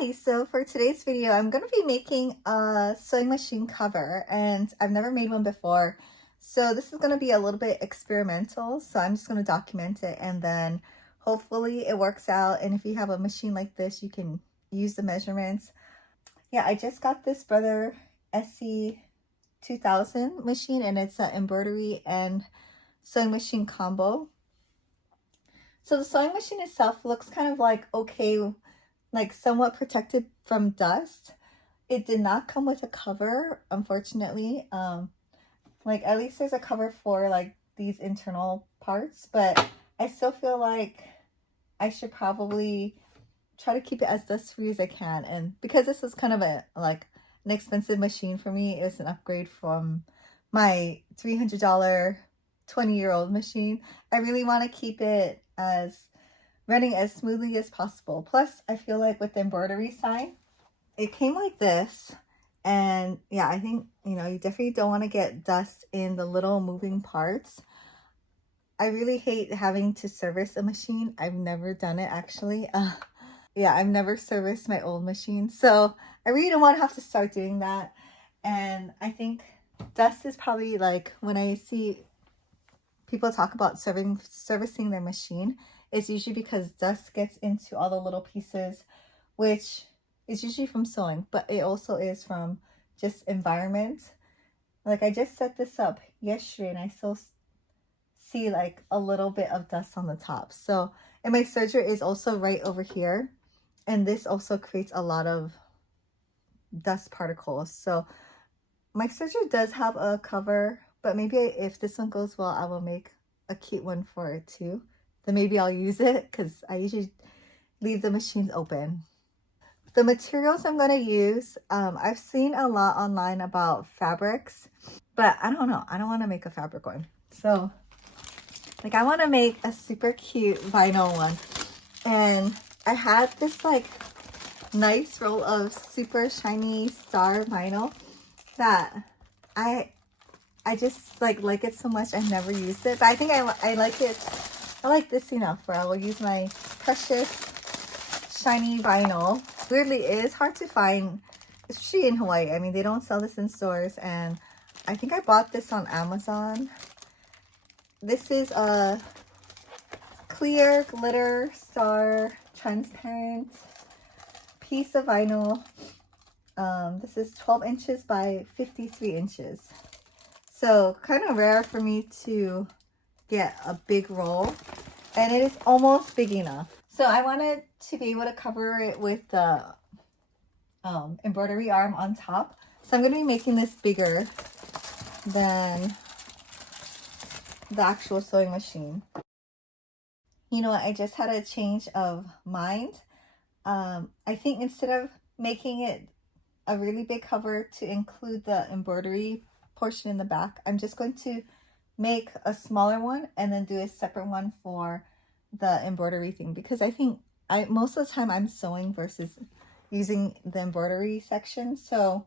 Hi, so for today's video, I'm going to be making a sewing machine cover, and I've never made one before. So this is going to be a little bit experimental, so I'm just going to document it, and then hopefully it works out. And if you have a machine like this, you can use the measurements. Yeah, I just got this Brother SE2000 machine, and it's an embroidery and sewing machine combo. So the sewing machine itself looks kind of like okay, like somewhat protected from dust. It did not come with a cover, unfortunately. Like at least there's a cover for like these internal parts, but I still feel like I should probably try to keep it as dust free as I can. And because this was kind of a like an expensive machine for me, it was an upgrade from my $300 20-year-old machine. I really want to keep it as running as smoothly as possible. Plus, I feel like with the embroidery side, it came like this. And yeah, I think, you definitely don't want to get dust in the little moving parts. I really hate having to service a machine. I've never done it actually. Yeah, I've never serviced my old machine. So I really don't want to have to start doing that. And I think dust is probably like when I see people talk about servicing their machine, it's usually because dust gets into all the little pieces, which is usually from sewing, but it also is from just environment. Like I just set this up yesterday and I still see like a little bit of dust on the top. So, and my serger is also right over here. And this also creates a lot of dust particles. So my serger does have a cover, but maybe if this one goes well, I will make a cute one for it too. Then maybe I'll use it because I usually leave the machines open. The materials I'm going to use, I've seen a lot online about fabrics, but I don't know. I don't want to make a fabric one. So like I want to make a super cute vinyl one. And I had this like nice roll of super shiny star vinyl that I just like it so much. I never used it, but I think I like it. I like this enough where I will use my precious shiny vinyl. Weirdly, it is hard to find, especially in Hawaii. I mean, they don't sell this in stores, and I think I bought this on Amazon. This is a clear glitter star transparent piece of vinyl. This is 12 inches by 53 inches. So kind of rare for me to get a big roll, and it is almost big enough. So I wanted to be able to cover it with the embroidery arm on top. So I'm going to be making this bigger than the actual sewing machine. You know what? I just had a change of mind. I think instead of making it a really big cover to include the embroidery portion in the back, I'm just going to make a smaller one and then do a separate one for the embroidery thing, because I think most of the time I'm sewing versus using the embroidery section. So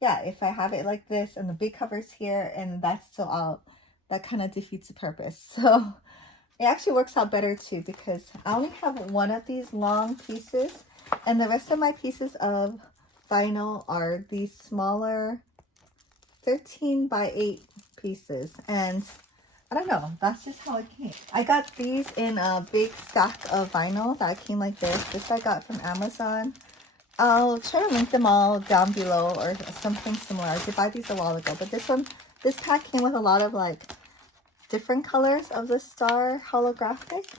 yeah, if I have it like this and the big cover's here and that's still out, that kind of defeats the purpose. So it actually works out better too, because I only have one of these long pieces and the rest of my pieces of vinyl are these smaller 13 by 8 pieces. And I don't know, that's just how it came. I got these in a big stack of vinyl that came like this. This I got from Amazon. I'll try to link them all down below or something similar. I did buy these a while ago, but this pack came with a lot of like different colors of the star holographic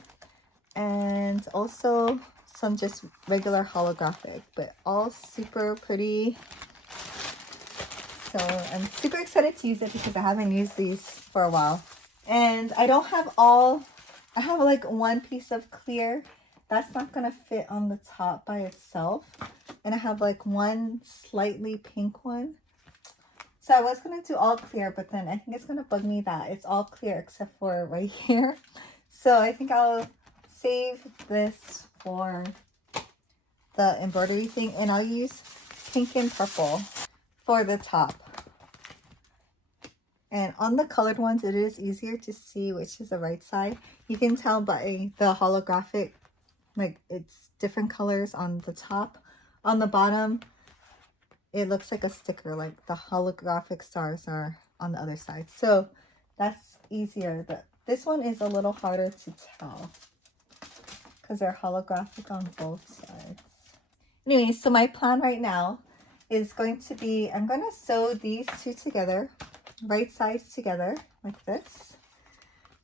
and also some just regular holographic, but all super pretty. So I'm super excited to use it because I haven't used these for a while. And I don't have all, I have like one piece of clear that's not gonna fit on the top by itself. And I have like one slightly pink one. So I was gonna do all clear, but then I think it's gonna bug me that it's all clear except for right here. So I think I'll save this for the embroidery thing, and I'll use pink and purple for the top. And on the colored ones, it is easier to see which is the right side. You can tell by the holographic, like it's different colors on the top. on the bottom, it looks like a sticker, like the holographic stars are on the other side. So that's easier. This one is a little harder to tell because they're holographic on both sides. Anyway, so my plan right now is going to be, I'm going to sew these two together, right sides together, like this,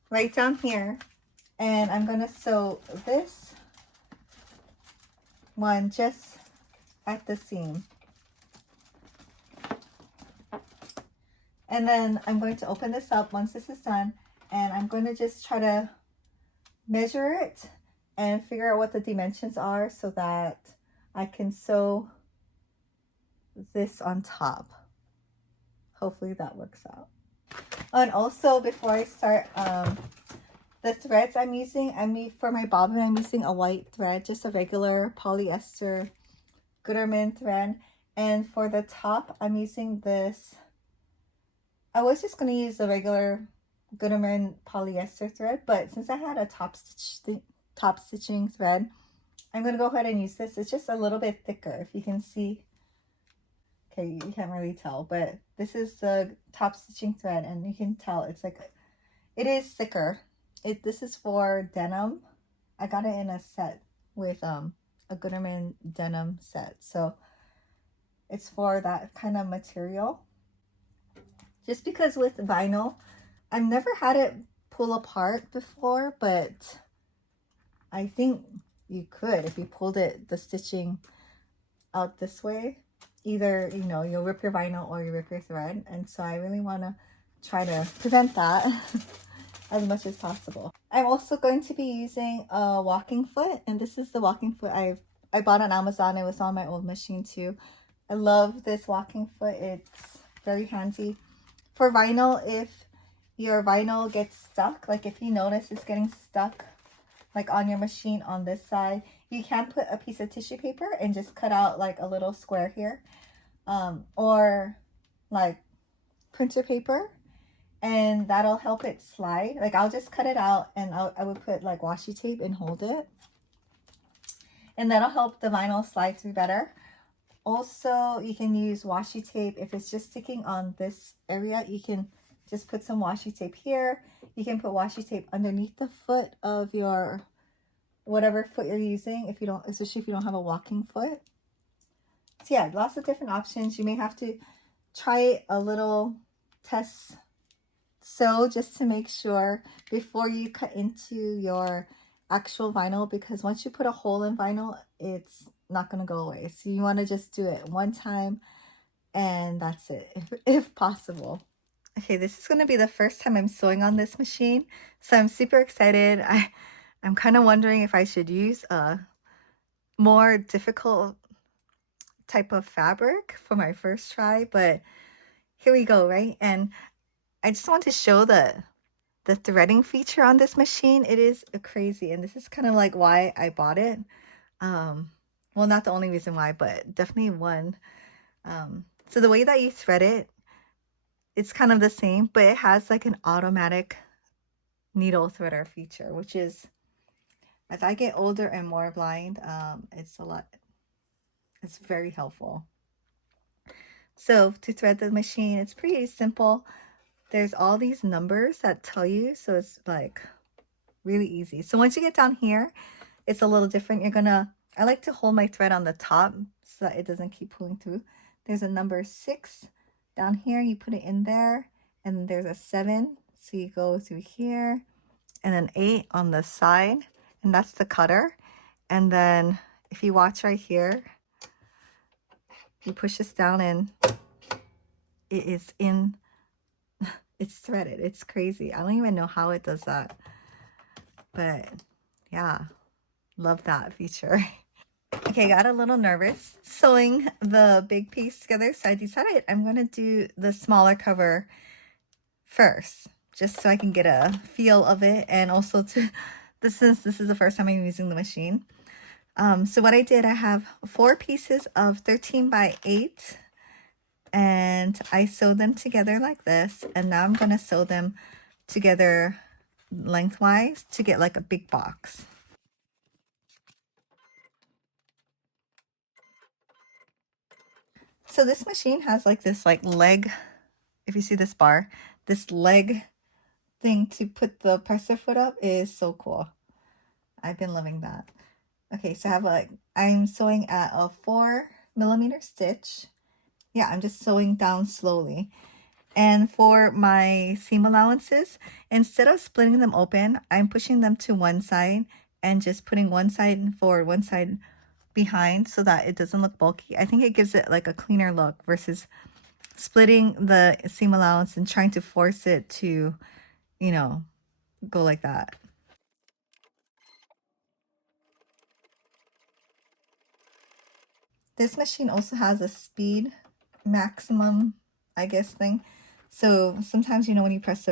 right down here. And I'm going to sew this one just at the seam. And then I'm going to open this up once this is done, and I'm going to just try to measure it and figure out what the dimensions are so that I can sew this on top. Hopefully that works out. And also, before I start, the threads I'm using, for my bobbin, I'm using a white thread, just a regular polyester Gutermann thread. And for the top, I'm using this. I was just going to use the regular Gutermann polyester thread, but since I had a top stitching thread, I'm going to go ahead and use this. It's just a little bit thicker, if you can see. Okay, you can't really tell, but this is the top stitching thread, and you can tell it's like, it is thicker. This is for denim. I got it in a set with a Gutermann denim set, so it's for that kind of material. Just because with vinyl, I've never had it pull apart before, but I think you could if you pulled the stitching out this way. Either, you know, you'll rip your vinyl or you rip your thread. And so I really want to try to prevent that as much as possible. I'm also going to be using a walking foot, and this is the walking foot I bought on Amazon. It was on my old machine too. I love this walking foot. It's very handy. For vinyl, if your vinyl gets stuck, like if you notice it's getting stuck like on your machine on this side, you can put a piece of tissue paper and just cut out like a little square here, or like printer paper, and that'll help it slide. Like I'll just cut it out, and I would put like washi tape and hold it, and that'll help the vinyl slide through better. Also, you can use washi tape if it's just sticking on this area. You can just put some washi tape here. You can put washi tape underneath the foot of your whatever foot you're using, if you don't, especially if you don't have a walking foot. So yeah, lots of different options. You may have to try a little test sew just to make sure before you cut into your actual vinyl, because once you put a hole in vinyl, it's not going to go away. So you want to just do it one time and that's it, if possible. Okay, this is going to be the first time I'm sewing on this machine, so I'm super excited. I'm kind of wondering if I should use a more difficult type of fabric for my first try, but here we go, right? And I just want to show the threading feature on this machine. It is crazy, and this is kind of like why I bought it. Well, not the only reason why, but definitely one. So the way that you thread it, it's kind of the same, but it has like an automatic needle threader feature, which is, as I get older and more blind, it's very helpful. So to thread the machine, it's pretty simple. There's all these numbers that tell you, so it's like really easy. So once you get down here, it's a little different. I like to hold my thread on the top so that it doesn't keep pulling through. There's a number 6 down here. You put it in there, and then there's a 7. So you go through here, and then 8 on the side, and that's the cutter. And then if you watch right here, you push this down and it is in, it's threaded. It's crazy. I don't even know how it does that. But yeah, love that feature. Okay, I got a little nervous sewing the big piece together, so I decided I'm going to do the smaller cover first, just so I can get a feel of it, and also since this is the first time I'm using the machine. So what I did, I have 4 pieces of 13 by 8, and I sewed them together like this, and now I'm going to sew them together lengthwise to get like a big box. So this machine has like this like leg, if you see this bar, this leg thing to put the presser foot up is so cool. I've been loving that. Okay, so I have like, I'm sewing at a 4mm stitch. Yeah, I'm just sewing down slowly. And for my seam allowances, instead of splitting them open, I'm pushing them to one side and just putting one side forward, one side behind so that it doesn't look bulky. I think it gives it like a cleaner look versus splitting the seam allowance and trying to force it to, you know, go like that. This machine also has a speed maximum, I guess, thing. So sometimes, you know, when you press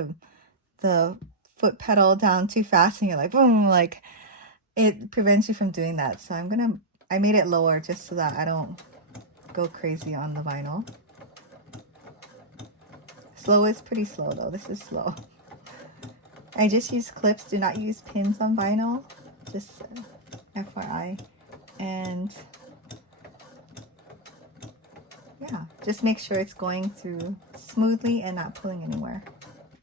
the foot pedal down too fast and you're like, boom, like it prevents you from doing that. So I made it lower just so that I don't go crazy on the vinyl. Slow is pretty slow though. This is slow. I just use clips, do not use pins on vinyl, just FYI. And yeah, just make sure it's going through smoothly and not pulling anywhere.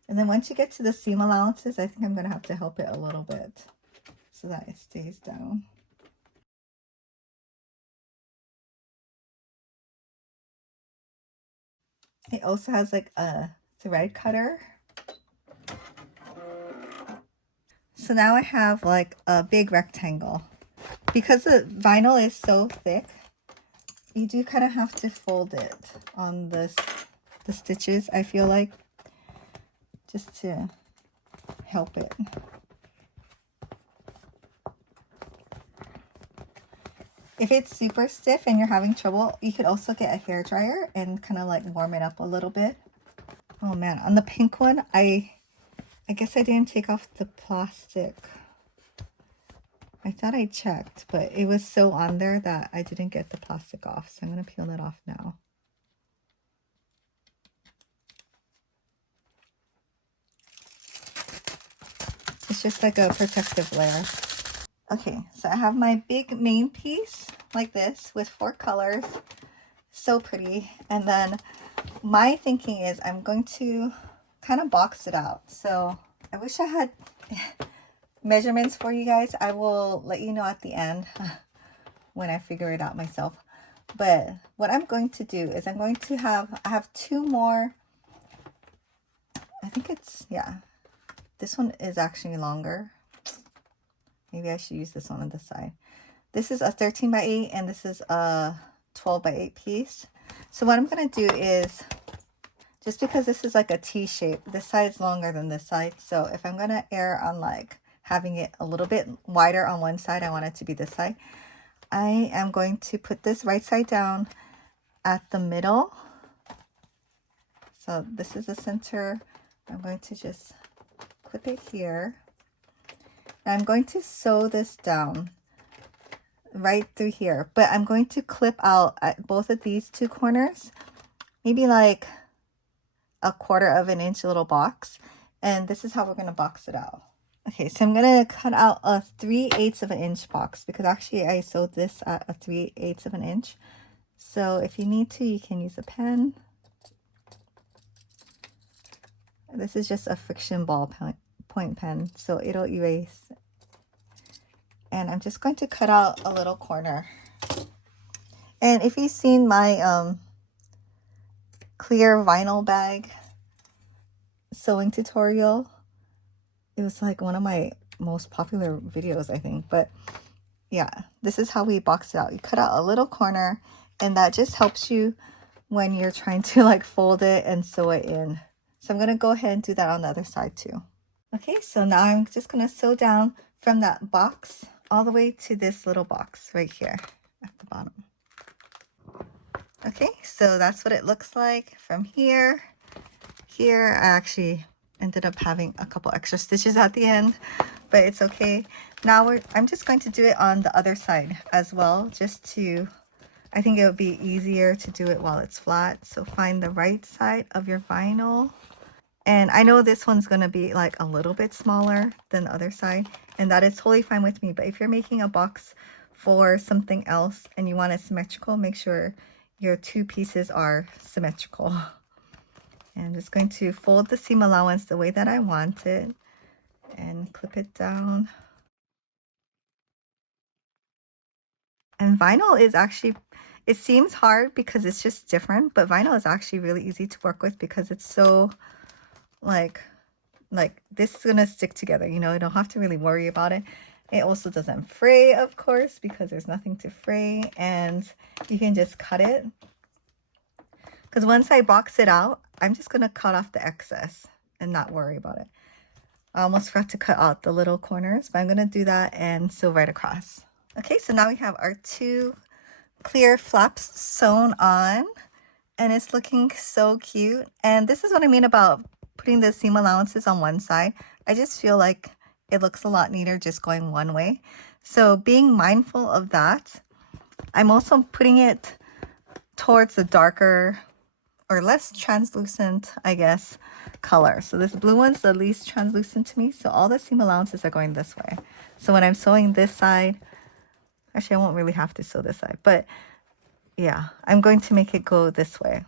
And then once you get to the seam allowances, I think I'm gonna have to help it a little bit so that it stays down. It also has like a thread cutter. So now I have like a big rectangle. Because the vinyl is so thick, you do kind of have to fold it on the stitches, I feel like, just to help it. If it's super stiff and you're having trouble, you could also get a hair dryer and kind of like warm it up a little bit. Oh man, on the pink one, I guess I didn't take off the plastic. I thought I checked, but it was so on there that I didn't get the plastic off. So I'm going to peel that off now. It's just like a protective layer. Okay, so I have my big main piece like this with 4 colors. So pretty. And then my thinking is I'm going to kind of box it out. So I wish I had measurements for you guys. I will let you know at the end when I figure it out myself. But what I'm going to do is I have 2 more. I think it's, yeah, this one is actually longer. Maybe I should use this one on this side. This is a 13 by 8 and this is a 12 by 8 piece. So what I'm going to do is, just because this is like a T shape, this side's longer than this side. So if I'm going to err on like having it a little bit wider on one side, I want it to be this side. I am going to put this right side down at the middle. So this is the center. I'm going to just clip it here. I'm going to sew this down right through here, but I'm going to clip out at both of these 2 corners, maybe like a 1/4 of an inch little box, and this is how we're going to box it out. Okay, so I'm going to cut out a 3/8 of an inch box because actually I sewed this at a 3/8 of an inch. So if you need to, you can use a pen. This is just a friction ball point pen, so it'll erase. And I'm just going to cut out a little corner. And if you've seen my clear vinyl bag sewing tutorial, it was like one of my most popular videos, I think. But yeah, this is how we box it out. You cut out a little corner, and that just helps you when you're trying to like fold it and sew it in. So I'm going to go ahead and do that on the other side too. Okay, so now I'm just going to sew down from that box all the way to this little box right here at the bottom. Okay, so that's what it looks like from here. Here, I actually ended up having a couple extra stitches at the end, but it's okay. Now I'm just going to do it on the other side as well, just to, I think it would be easier to do it while it's flat. So find the right side of your vinyl. And I know this one's going to be like a little bit smaller than the other side, and that is totally fine with me. But if you're making a box for something else and you want it symmetrical, make sure your two pieces are symmetrical. And I'm just going to fold the seam allowance the way that I want it and clip it down. And vinyl is actually, it seems hard because it's just different, but vinyl is actually really easy to work with because it's so like this is gonna stick together, you know, you don't have to really worry about it. It also doesn't fray, of course, because there's nothing to fray, and you can just cut it. Because once I box it out, I'm just gonna cut off the excess and not worry about it. I almost forgot to cut out the little corners, but I'm gonna do that and sew right across. Okay, so now we have our two clear flaps sewn on, and it's looking so cute. And this is what I mean about putting the seam allowances on one side. I just feel like it looks a lot neater just going one way. So being mindful of that, I'm also putting it towards the darker or less translucent, I guess, color. So this blue one's the least translucent to me. So all the seam allowances are going this way. So when I'm sewing this side, actually I won't really have to sew this side, but yeah, I'm going to make it go this way.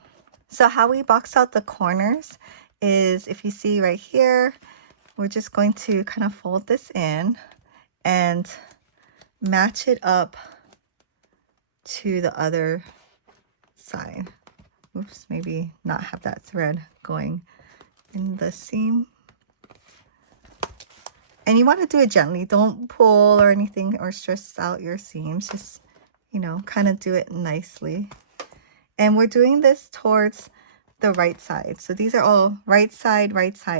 So how we box out the corners is, if you see right here, we're just going to kind of fold this in and match it up to the other side. Oops, maybe not have that thread going in the seam. And you want to do it gently. Don't pull or anything or stress out your seams. Just, you know, kind of do it nicely. And we're doing this towards the right side. So these are all right side,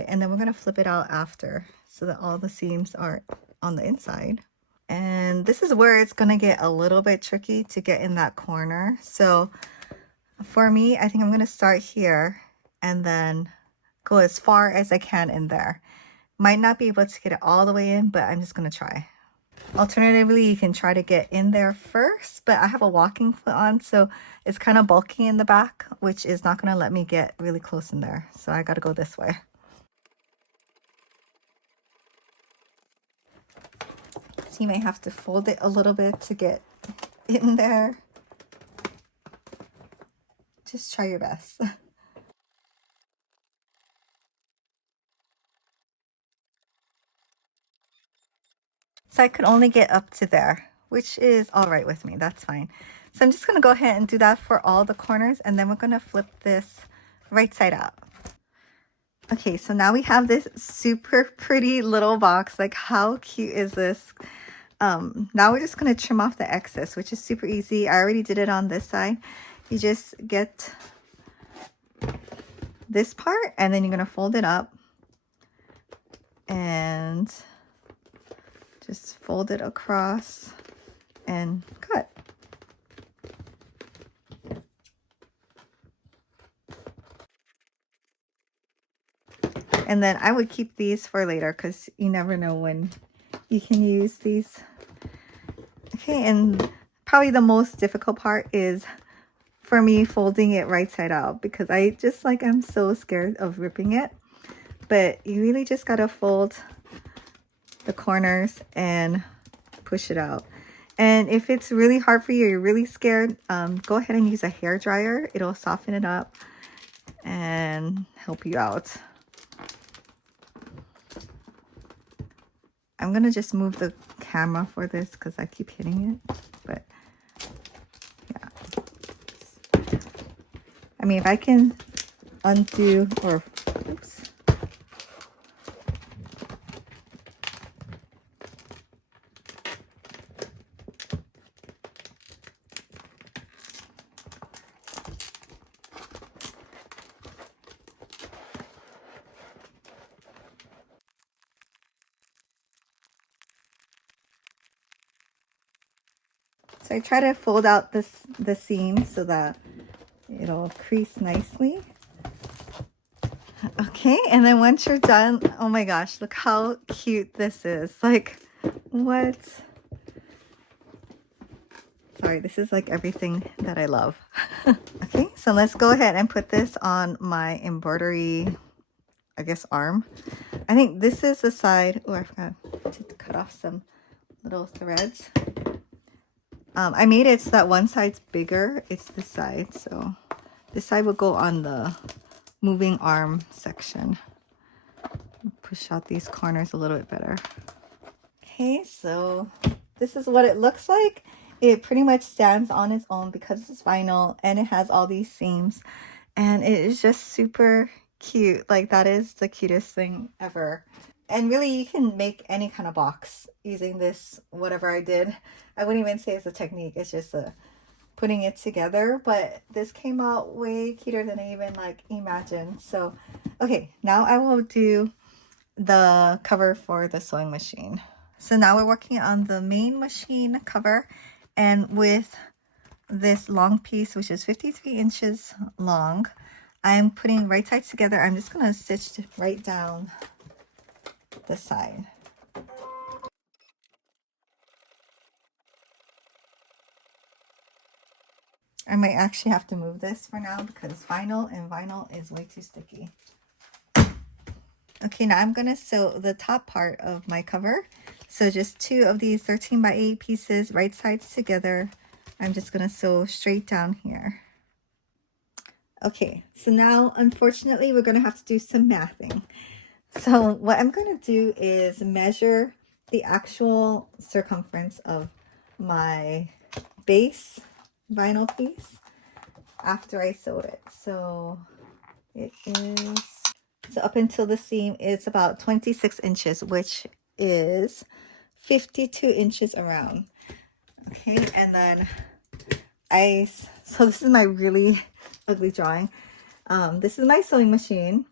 and then we're going to flip it out after so that all the seams are on the inside. And this is where it's going to get a little bit tricky to get in that corner. So for me, I think I'm going to start here and then go as far as I can in there. Might not be able to get it all the way in, but I'm just going to try. Alternatively, you can try to get in there first, but I have a walking foot on, so it's kind of bulky in the back, which is not going to let me get really close in there. So I got to go this way. So you may have to fold it a little bit to get in there. Just try your best. So I could only get up to there, which is all right with me. That's fine. So I'm just going to go ahead and do that for all the corners, and then we're going to flip this right side out. Okay, so now we have this super pretty little box. Like, how cute is this? Now we're just going to trim off the excess, which is super easy. I already did it on this side. You just get this part, and then you're going to fold it up and just fold it across and cut. And then I would keep these for later because you never know when you can use these. Okay, and probably the most difficult part is for me folding it right side out because I just I'm so scared of ripping it. But you really just gotta fold the corners and push it out. And if it's really hard for you, you're really scared, go ahead and use a hair dryer. It'll soften it up and help you out. I'm gonna just move the camera for this because I keep hitting it, but yeah. I mean, if I can undo or oops. So I try to fold out the seam so that it'll crease nicely. Okay, and then once you're done, oh my gosh, look how cute this is. Like, what? Sorry, this is like everything that I love. Okay, so let's go ahead and put this on my embroidery, I guess, arm. I think this is the side. Oh, I forgot to cut off some little threads. I made it so that one side's bigger. It's this side, so this side will go on the moving arm section. Push out these corners a little bit better. Okay, so this is what it looks like. It pretty much stands on its own because it's vinyl and it has all these seams, and it is just super cute. Like, that is the cutest thing ever. And really, you can make any kind of box using this, whatever I did. I wouldn't even say it's a technique, it's just putting it together. But this came out way cuter than I even like imagined. So okay, now I will do the cover for the sewing machine. So now we're working on the main machine cover, and with this long piece, which is 53 inches long, I'm putting right sides together. I'm just going to stitch right down the side. I might actually have to move this for now because vinyl, and vinyl is way too sticky. Okay, now I'm going to sew the top part of my cover. So just 2 of these 13 by 8 pieces, right sides together. I'm just going to sew straight down here. Okay, so now unfortunately we're going to have to do some mathing. So what I'm going to do is measure the actual circumference of my base vinyl piece after I sewed it. So it is, so up until the seam, it's about 26 inches, which is 52 inches around. Okay, and then so this is my really ugly drawing. This is my sewing machine,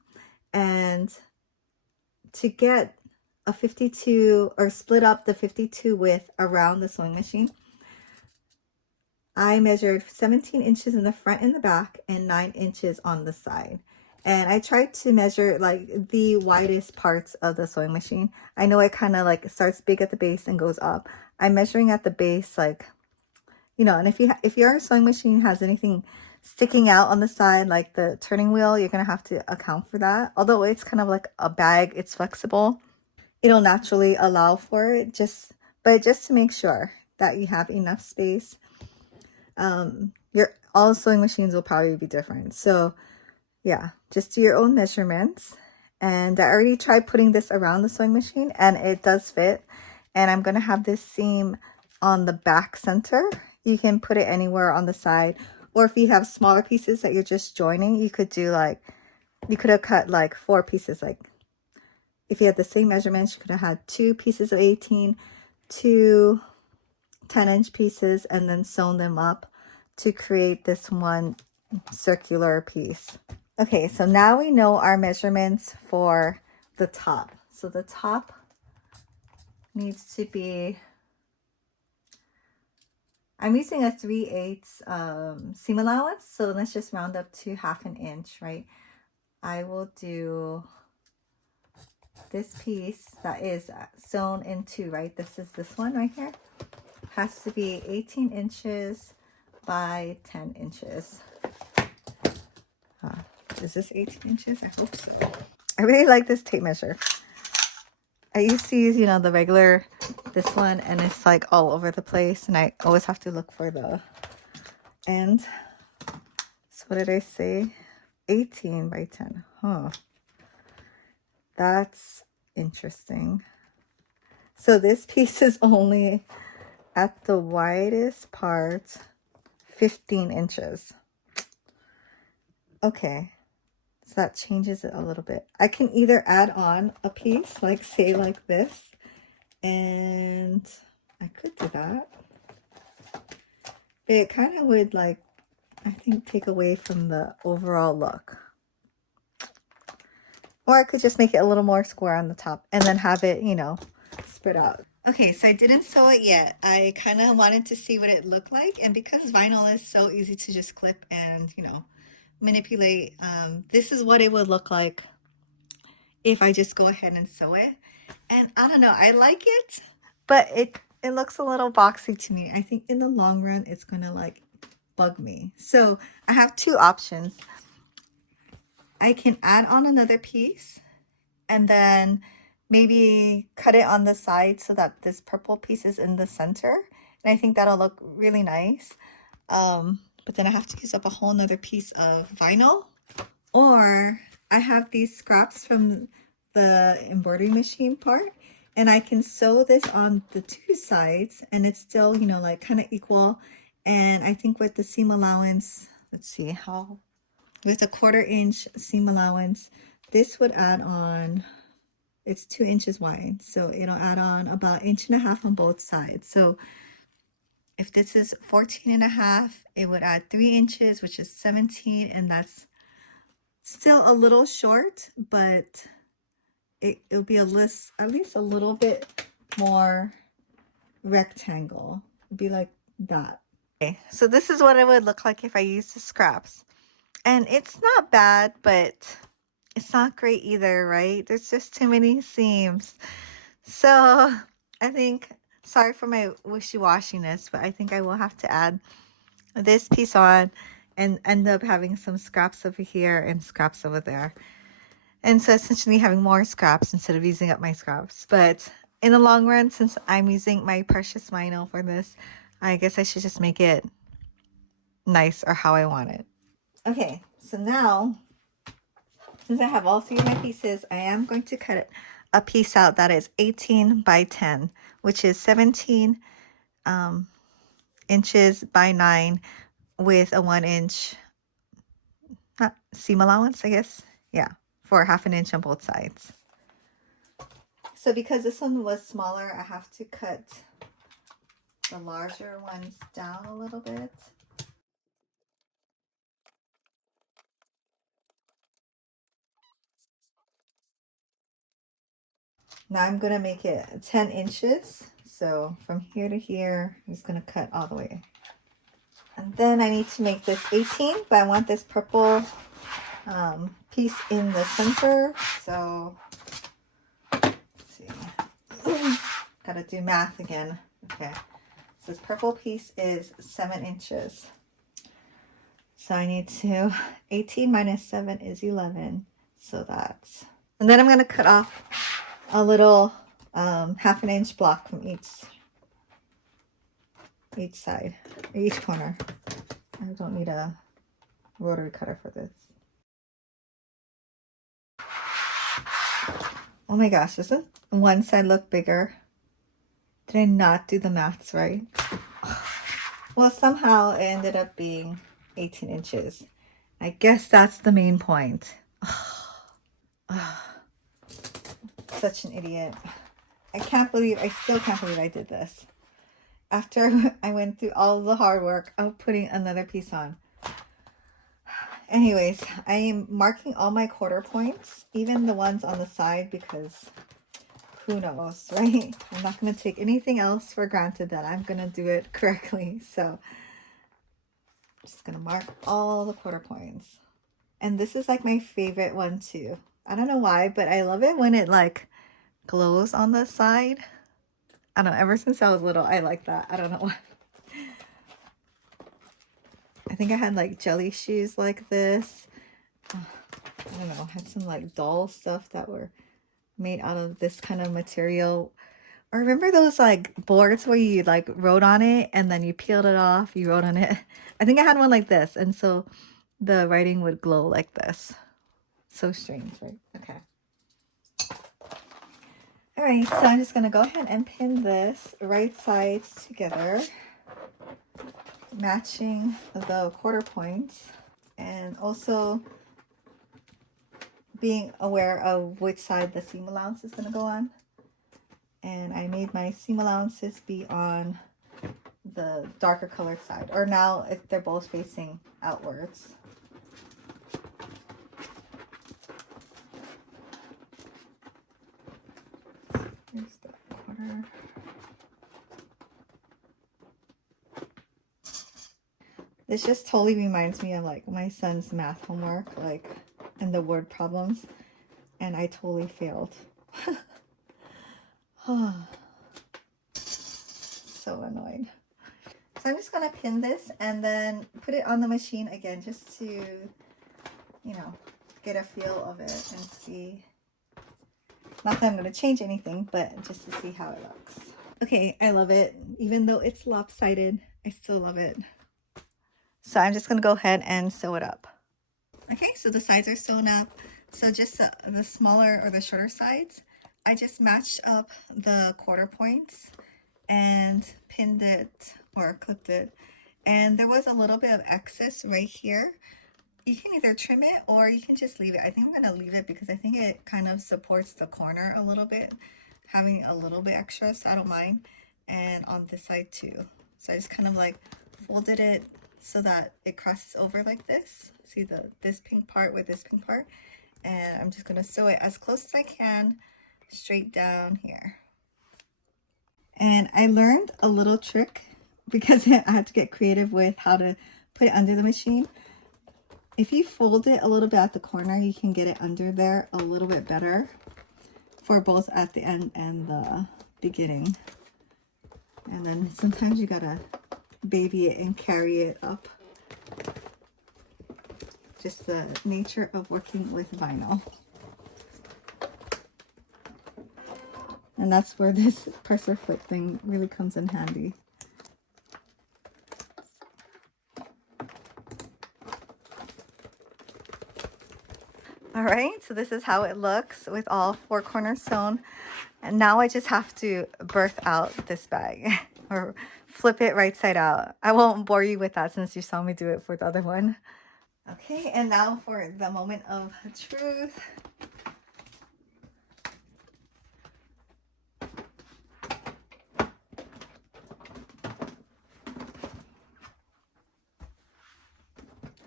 and to get a 52, or split up the 52 width around the sewing machine, I measured 17 inches in the front and the back and 9 inches on the side. And I tried to measure like the widest parts of the sewing machine. I know it kind of like starts big at the base and goes up. I'm measuring at the base, like, you know, and if your sewing machine has anything sticking out on the side, like the turning wheel, you're going to have to account for that. Although it's kind of like a bag, it's flexible. It'll naturally allow for it, but just to make sure that you have enough space. All sewing machines will probably be different. So yeah, just do your own measurements. And I already tried putting this around the sewing machine and it does fit. And I'm going to have this seam on the back center. You can put it anywhere on the side, or if you have smaller pieces that you're just joining, you could do like, you could have cut like 4 pieces. Like if you had the same measurements, you could have had 2 pieces of 18, 2 10-inch pieces, and then sewn them up to create this one circular piece. Okay, so now we know our measurements for the top. So the top needs to be, I'm using a 3/8 seam allowance, so let's just round up to 1/2 inch, right? I will do this piece that is sewn into, right? This is this one right here. Has to be 18 inches by 10 inches. Is this 18 inches? I hope so. I really like this tape measure. I used to use, you know, the regular, this one, and it's like all over the place, and I always have to look for the end. So what did I say? 18 by 10. Huh. That's interesting. So this piece is only at the widest part 15 inches. Okay, so that changes it a little bit. I can either add on a piece, like say like this, and I could do that. But it kind of would, like, I think, take away from the overall look. Or I could just make it a little more square on the top and then have it, you know, spread out. Okay, so I didn't sew it yet. I kind of wanted to see what it looked like. And because vinyl is so easy to just clip and, you know, manipulate, this is what it would look like if I just go ahead and sew it. And I don't know, I like it, but it looks a little boxy to me. I think in the long run, it's going to like bug me. So I have 2 options. I can add on another piece and then maybe cut it on the side so that this purple piece is in the center. And I think that'll look really nice. But then I have to use up a whole nother piece of vinyl. Or I have these scraps from the embroidery machine part, and I can sew this on the two sides and it's still, you know, like kind of equal. And I think with the seam allowance, let's see how, with a 1/4 inch seam allowance, this would add on, it's 2 inches wide, so it'll add on about 1.5 inches on both sides. So if this is 14.5, it would add 3 inches, which is 17, and that's still a little short, but it'll be at least a little bit more rectangle. It'd be like that. Okay, so this is what it would look like if I used the scraps. And it's not bad, but it's not great either, right? There's just too many seams. So I think, sorry for my wishy-washiness, but I think I will have to add this piece on and end up having some scraps over here and scraps over there. And so essentially having more scraps instead of using up my scraps. But in the long run, since I'm using my precious vinyl for this, I guess I should just make it nice or how I want it. Okay, so now, since I have all 3 of my pieces, I am going to cut a piece out that is 18 by 10, which is 17 inches by 9 with a 1 inch seam allowance, I guess. Yeah, for 1/2 inch on both sides. So because this one was smaller, I have to cut the larger ones down a little bit. Now I'm going to make it 10 inches. So from here to here, I'm just going to cut all the way. And then I need to make this 18, but I want this purple piece in the center. So let's see. Gotta do math again. Okay. So this purple piece is 7 inches. So I need to, 18 minus 7 is 11. So that's, and then I'm going to cut off a little 1/2 inch block from each side, or each corner. I don't need a rotary cutter for this. Oh my gosh, doesn't one side look bigger? Did I not do the maths right? Well, somehow it ended up being 18 inches. I guess that's the main point. Such an idiot. I still can't believe I did this. After I went through all the hard work of putting another piece on. Anyways, I am marking all my 1/4 points, even the ones on the side, because who knows, right? I'm not going to take anything else for granted that I'm going to do it correctly. So I'm just going to mark all the 1/4 points. And this is like my favorite one too. I don't know why, but I love it when it like glows on the side. I don't know, ever since I was little, I like that. I don't know why. I think I had like jelly shoes like this. I don't know, I had some like doll stuff that were made out of this kind of material. Or remember those like boards where you like wrote on it and then you peeled it off, you wrote on it? I think I had one like this, and so the writing would glow like this. So strange, right? Okay. All right, so I'm just gonna go ahead and pin this right sides together, matching the 1/4 points, and also being aware of which side the seam allowance is gonna go on. And I made my seam allowances be on the darker colored side, or now if they're both facing outwards. Here's the 1/4. This just totally reminds me of like my son's math homework, like in the word problems, and I totally failed. So annoyed. So I'm just gonna pin this and then put it on the machine again, just to, you know, get a feel of it and see Not that I'm going to change anything, but just to see how it looks. Okay, I love it. Even though it's lopsided, I still love it. So I'm just going to go ahead and sew it up. Okay, so the sides are sewn up. So just the smaller or the shorter sides, I just matched up the quarter points and pinned it or clipped it. And there was a little bit of excess right here. You can either trim it or you can just leave it. I think I'm going to leave it because I think it kind of supports the corner a little bit, having a little bit extra, so I don't mind. And on this side too. So I just kind of like folded it so that it crosses over like this. See this pink part with this pink part? And I'm just going to sew it as close as I can straight down here. And I learned a little trick because I had to get creative with how to put it under the machine. If you fold it a little bit at the corner, you can get it under there a little bit better for both at the end and the beginning. And then sometimes you gotta baby it and carry it up. Just the nature of working with vinyl. And that's where this presser foot thing really comes in handy. All right, so this is how it looks with all 4 corners sewn. And now I just have to birth out this bag or flip it right side out. I won't bore you with that since you saw me do it for the other one. Okay, and now for the moment of truth.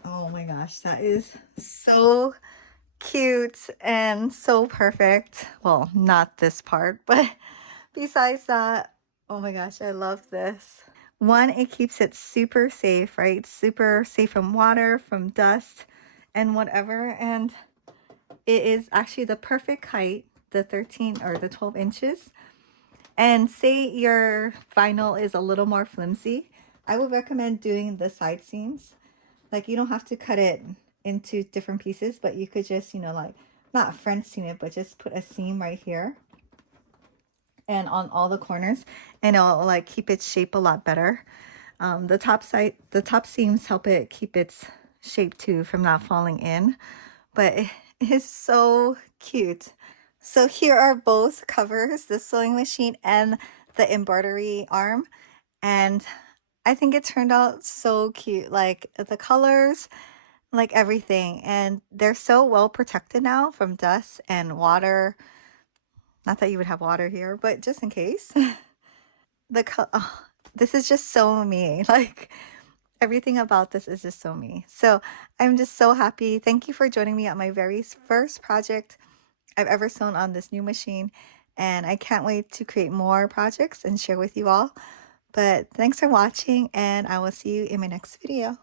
Oh my gosh, that is so cute and so perfect. Well, not this part, but besides that, oh my gosh, I love this. One, it keeps it super safe, right? Super safe from water, from dust, and whatever. And it is actually the perfect height, the 13 or the 12 inches. And say your vinyl is a little more flimsy, I would recommend doing the side seams. Like, you don't have to cut it into different pieces, but you could just, you know, like, not French seam it, but just put a seam right here and on all the corners, and it'll like keep its shape a lot better. The top seams help it keep its shape too from not falling in, but it is so cute. So here are both covers, the sewing machine and the embroidery arm, and I think it turned out so cute. Like the colors, like everything, and they're so well protected now from dust and water. Not that you would have water here, but just in case. This is just so me. Like, everything about this is just so me. So I'm just so happy. Thank you for joining me on my very first project I've ever sewn on this new machine, and I can't wait to create more projects and share with you all. But thanks for watching, and I will see you in my next video.